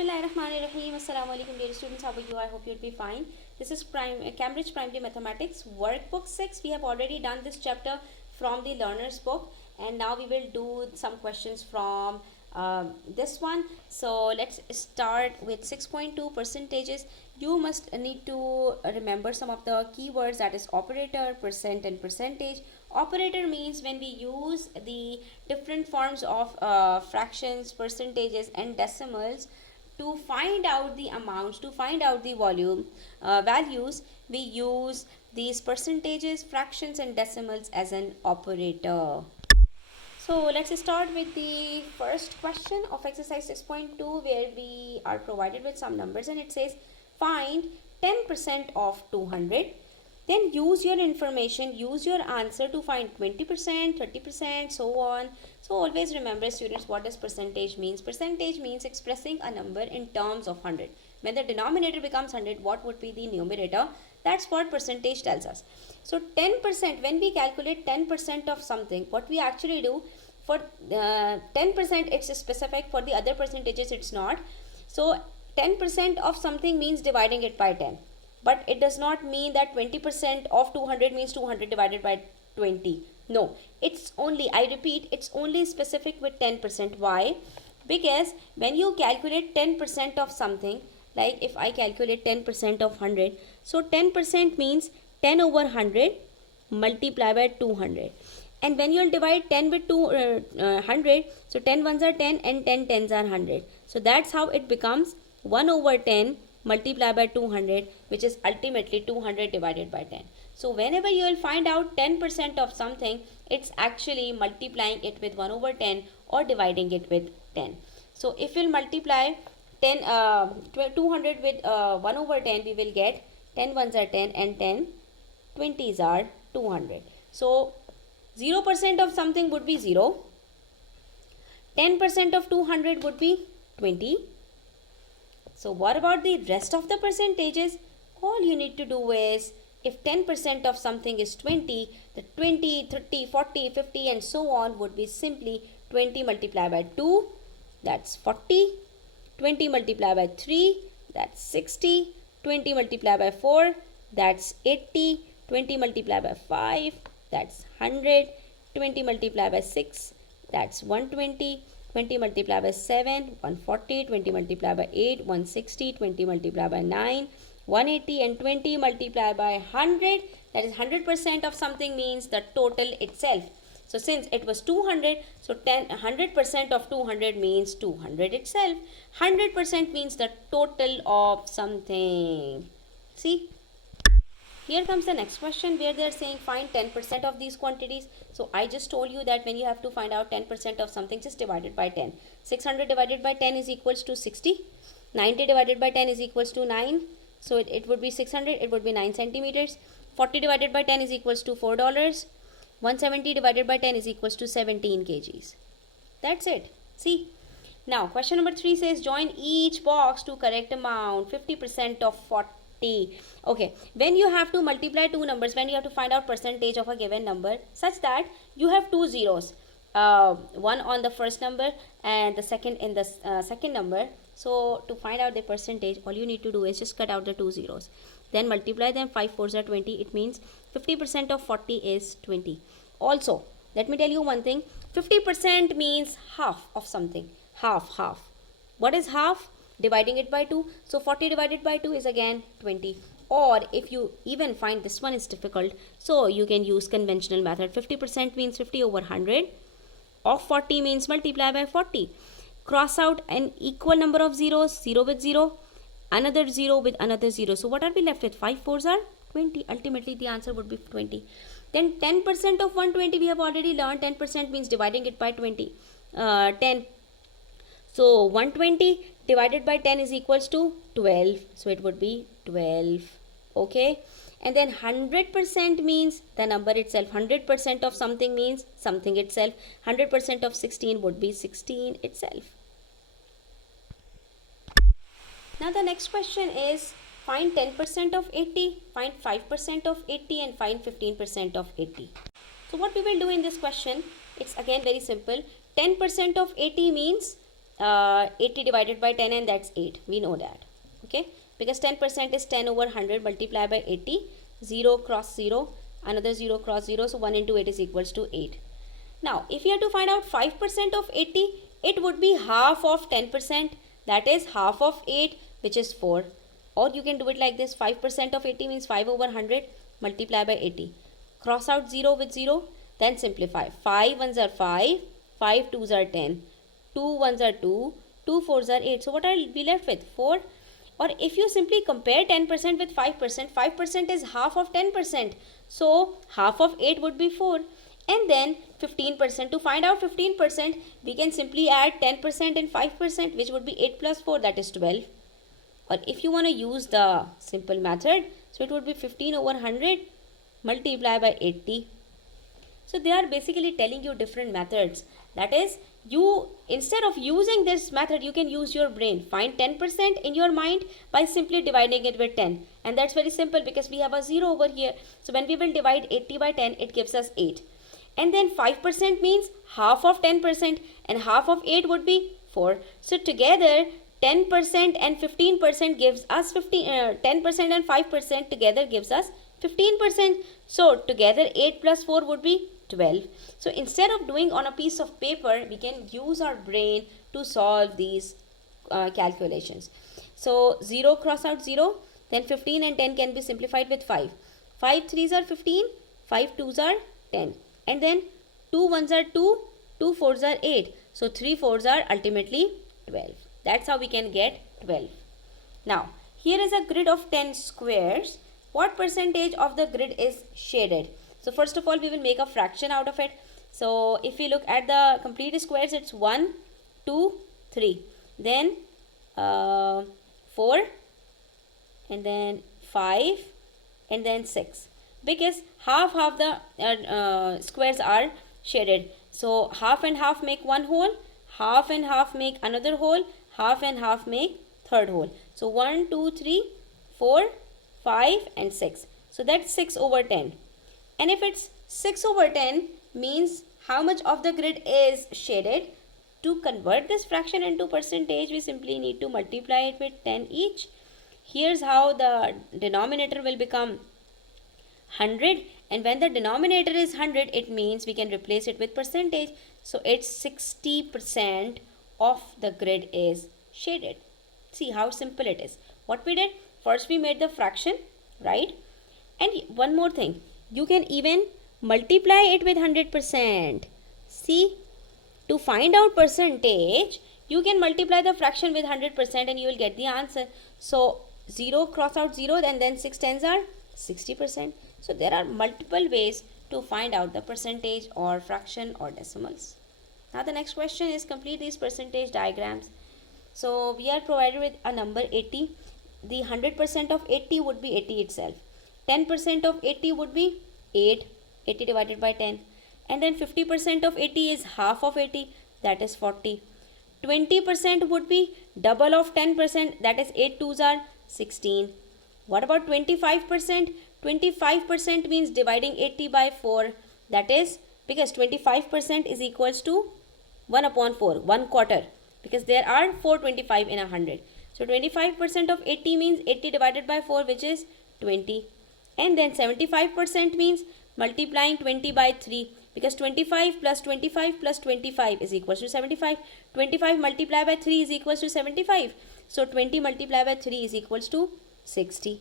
Bismillahirrahmanirrahim. Assalamu alaikum dear students. How are you? I hope you'll be fine. This is Cambridge Primary Mathematics Workbook 6. We have already done this chapter from the learner's book, and now we will do some questions from this one. So let's start with 6.2 percentages. You must need to remember some of the keywords, that is operator, percent and percentage. Operator means when we use the different forms of fractions, percentages and decimals to find out the amounts, to find out the volume values, we use these percentages, fractions and decimals as an operator. So let's start with the first question of exercise 6.2, where we are provided with some numbers and it says find 10% of 200. Then use your information, use your answer to find 20%, 30%, so on. So always remember students, what does percentage means? Percentage means expressing a number in terms of 100. When the denominator becomes 100, what would be the numerator? That's what percentage tells us. So 10%, when we calculate 10% of something, what we actually do, for 10% it's specific, for the other percentages it's not. So 10% of something means dividing it by 10. But it does not mean that 20% of 200 means 200 divided by 20. No, it's only, I repeat, it's only specific with 10%. Why? Because when you calculate 10% of something, like if I calculate 10% of 100, so 10% means 10 over 100 multiply by 200. And when you will divide 10 with 100, so 10 ones are 10 and 10 tens are 100. So that's how it becomes 1 over 10 multiply by 200, which is ultimately 200 divided by 10. So whenever you will find out 10% of something, it's actually multiplying it with 1 over 10 or dividing it with 10. So if we'll multiply 200 with 1 over 10, we will get 10 ones are 10 and 10 20s are 200. So 0% of something would be 0. 10% of 200 would be 20. So what about the rest of the percentages? All you need to do is, if 10% of something is 20, the 20, 30, 40, 50 and so on would be simply 20 multiplied by 2, that's 40. 20 multiplied by 3, that's 60. 20 multiplied by 4, that's 80. 20 multiplied by 5, that's 100. 20 multiplied by 6, that's 120. 20 multiplied by 7, 140. 20 multiplied by 8, 160. 20 multiplied by 9, 180. And 20 multiplied by 100, that is 100% of something means the total itself. So since it was 200, so 100% of 200 means 200 itself. 100% means the total of something. See? Here comes the next question, where they are saying find 10% of these quantities. So I just told you that when you have to find out 10% of something, just divide it by 10. 600 divided by 10 is equals to 60. 90 divided by 10 is equals to 9. So it would be 600, it would be 9 centimeters. 40 divided by 10 is equals to $4. 170 divided by 10 is equals to 17 kgs. That's it. See? Now question number 3 says join each box to correct amount. 50% of 40. Okay, when you have to multiply two numbers, when you have to find out percentage of a given number, such that you have two zeros, one on the first number and the second in the second number. So to find out the percentage, all you need to do is just cut out the two zeros, then multiply them. 5 4s are 20. It means 50% of 40 is 20. Also, let me tell you one thing, 50% means half of something. Half. What is half? Dividing it by 2. So 40 divided by 2 is again 20. Or if you even find this one is difficult, so you can use conventional method. 50% means 50 over 100. Of 40 means multiply by 40. Cross out an equal number of zeros, 0 with 0, another 0 with another 0. So what are we left with? 5 4s are 20. Ultimately the answer would be 20. Then 10% of 120 we have already learned. 10% means dividing it by 20. 10. So 120 divided by 10 is equals to 12. So it would be 12. Okay. And then 100% means the number itself. 100% of something means something itself. 100% of 16 would be 16 itself. Now the next question is find 10% of 80, find 5% of 80 and find 15% of 80. So what we will do in this question, it's again very simple. 10% of 80 means 80 divided by 10, and that's 8. We know that. Okay, because 10% is 10 over 100 multiplied by 80. 0 cross 0, another 0 cross 0, so 1 into 8 is equals to 8. Now if you have to find out 5% of 80, it would be half of 10%, that is half of 8, which is 4. Or you can do it like this: 5% of 80 means 5 over 100 multiplied by 80. Cross out 0 with 0, then simplify. 5 ones are 5, 5 twos are 10, 2 ones are 2, 2 fours are 8. So what are we left with? 4. Or if you simply compare 10% with 5%, 5% is half of 10%. So half of 8 would be 4. And then 15%. To find out 15%, we can simply add 10% and 5%, which would be 8 plus 4, that is 12. Or if you want to use the simple method, so it would be 15 over 100 multiplied by 80. So they are basically telling you different methods. That is, you, instead of using this method, you can use your brain. Find 10% in your mind by simply dividing it with 10. And that's very simple because we have a 0 over here. So when we will divide 80 by 10, it gives us 8. And then 5% means half of 10%, and half of 8 would be 4. So together 10% and 15% gives us 10% and 5% together gives us 15%. So together 8 plus 4 would be 12. So instead of doing on a piece of paper, we can use our brain to solve these calculations. So 0 cross out 0, then 15 and 10 can be simplified with 5. 5 threes are 15, 5 twos are 10. And then 2 ones are 2, 2 fours are 8. So 3 fours are ultimately 12. That's how we can get 12. Now, here is a grid of 10 squares. What percentage of the grid is shaded? So first of all, we will make a fraction out of it. So if we look at the complete squares, it's 1, 2, 3. Then 4, and then 5, and then 6. Because half the squares are shaded. So half and half make one whole, half and half make another whole, half and half make third whole. So 1, 2, 3, 4, 5 and 6. So that's 6 over 10. And if it's 6 over 10 means how much of the grid is shaded? To convert this fraction into percentage, we simply need to multiply it with 10 each. Here's how the denominator will become 100, and when the denominator is 100, it means we can replace it with percentage. So it's 60% of the grid is shaded. See how simple it is. What we did, first we made the fraction, right? And one more thing, you can even multiply it with 100%. See, to find out percentage, you can multiply the fraction with 100% and you will get the answer. So 0 cross out 0, and then 6 tens are 60%. So there are multiple ways to find out the percentage or fraction or decimals. Now the next question is complete these percentage diagrams. So we are provided with a number 80. The 100% of 80 would be 80 itself. 10% of 80 would be 8. 80 divided by 10. And then 50% of 80 is half of 80, that is 40. 20% would be double of 10%, that is 8 twos are 16. What about 25%? 25% means dividing 80 by 4, that is, because 25% is equals to 1 upon 4, 1 quarter, because there are 425 in 100. So 25% of 80 means 80 divided by 4, which is 20. And then 75% means multiplying 20 by 3, because 25 plus 25 plus 25 is equals to 75. 25 multiplied by 3 is equals to 75. So 20 multiplied by 3 is equals to 60.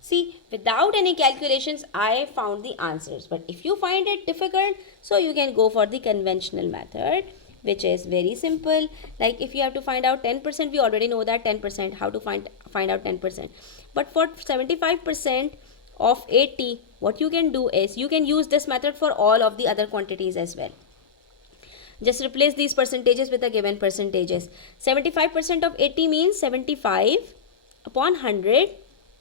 See, without any calculations, I found the answers. But if you find it difficult, so you can go for the conventional method, which is very simple. Like if you have to find out 10%, we already know that 10%, how to find out 10%. But for 75% of 80, what you can do is, you can use this method for all of the other quantities as well. Just replace these percentages with the given percentages. 75% of 80 means 75 upon 100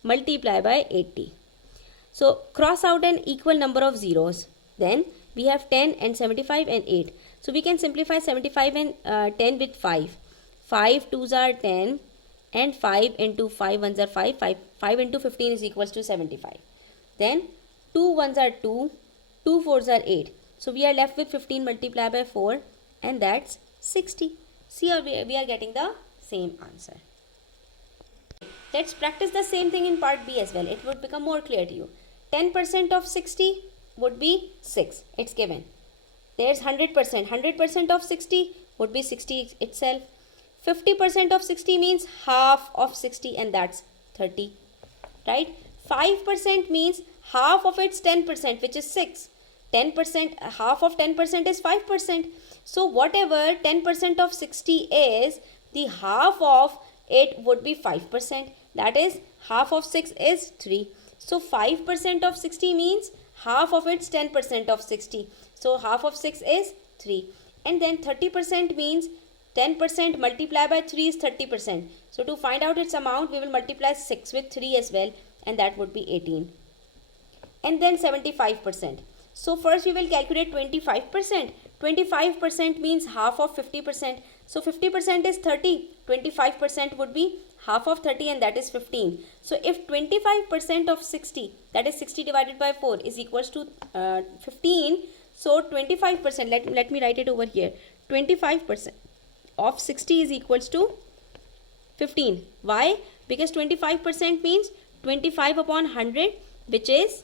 multiply by 80. So cross out an equal number of zeros. Then we have 10 and 75 and 8. So we can simplify 75 and 10 with 5. 5 twos are 10 and 5 into 5 ones are 5. 5 into 15 is equals to 75. Then 2 ones are 2, 2 fours are 8. So we are left with 15 multiplied by 4, and that's 60. See, we are getting the same answer. Let's practice the same thing in part B as well. It would become more clear to you. 10% of 60 would be 6. It's given. There's 100%. 100% of 60 would be 60 itself. 50% of 60 means half of 60, and that's 30. Right? 5% means half of its 10%, which is 6. 10%, half of 10% is 5%. So whatever 10% of 60 is, the half of it would be 5%. That is, half of 6 is 3. So 5% of 60 means half of its 10% of 60. So half of 6 is 3. And then 30% means 10% multiplied by 3 is 30%. So to find out its amount, we will multiply 6 with 3 as well, and that would be 18. And then 75%. So first we will calculate 25%. 25% means half of 50%. So 50% is 30. 25% would be half of 30, and that is 15. So if 25% of 60, that is 60 divided by 4, is equals to 15. So 25%, let me write it over here. 25% of 60 is equals to 15. Why? Because 25% means 25 upon 100, which is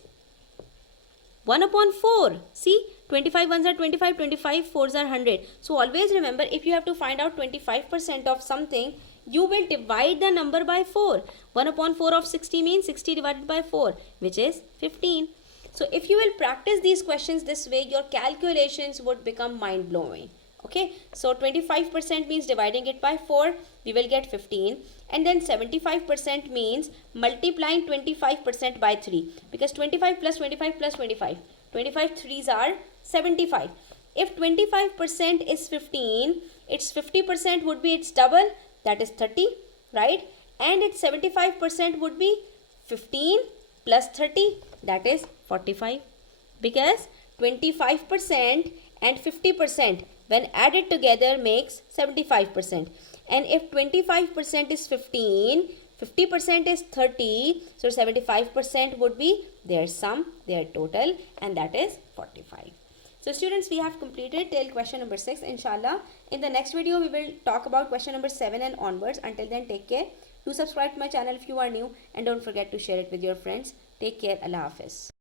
1 upon 4. See, 25 ones are 25, 25 fours are 100. So always remember, if you have to find out 25% of something, you will divide the number by 4. 1 upon 4 of 60 means 60 divided by 4, which is 15. So if you will practice these questions this way, your calculations would become mind-blowing. Okay, so 25% means dividing it by 4, we will get 15. And then 75% means multiplying 25% by 3. Because 25 plus 25 plus 25. 25 3s are 75. If 25% is 15, its 50% would be its double, that is 30, right? And its 75% would be 15 plus 30, that is 45. Because 25% and 50% when added together makes 75%. And if 25% is 15, 50% is 30, so 75% would be their sum, their total, and that is 45. So students, we have completed till question number 6. Inshallah, in the next video, we will talk about question number 7 and onwards. Until then, take care. Do subscribe to my channel if you are new, and don't forget to share it with your friends. Take care. Allah Hafiz.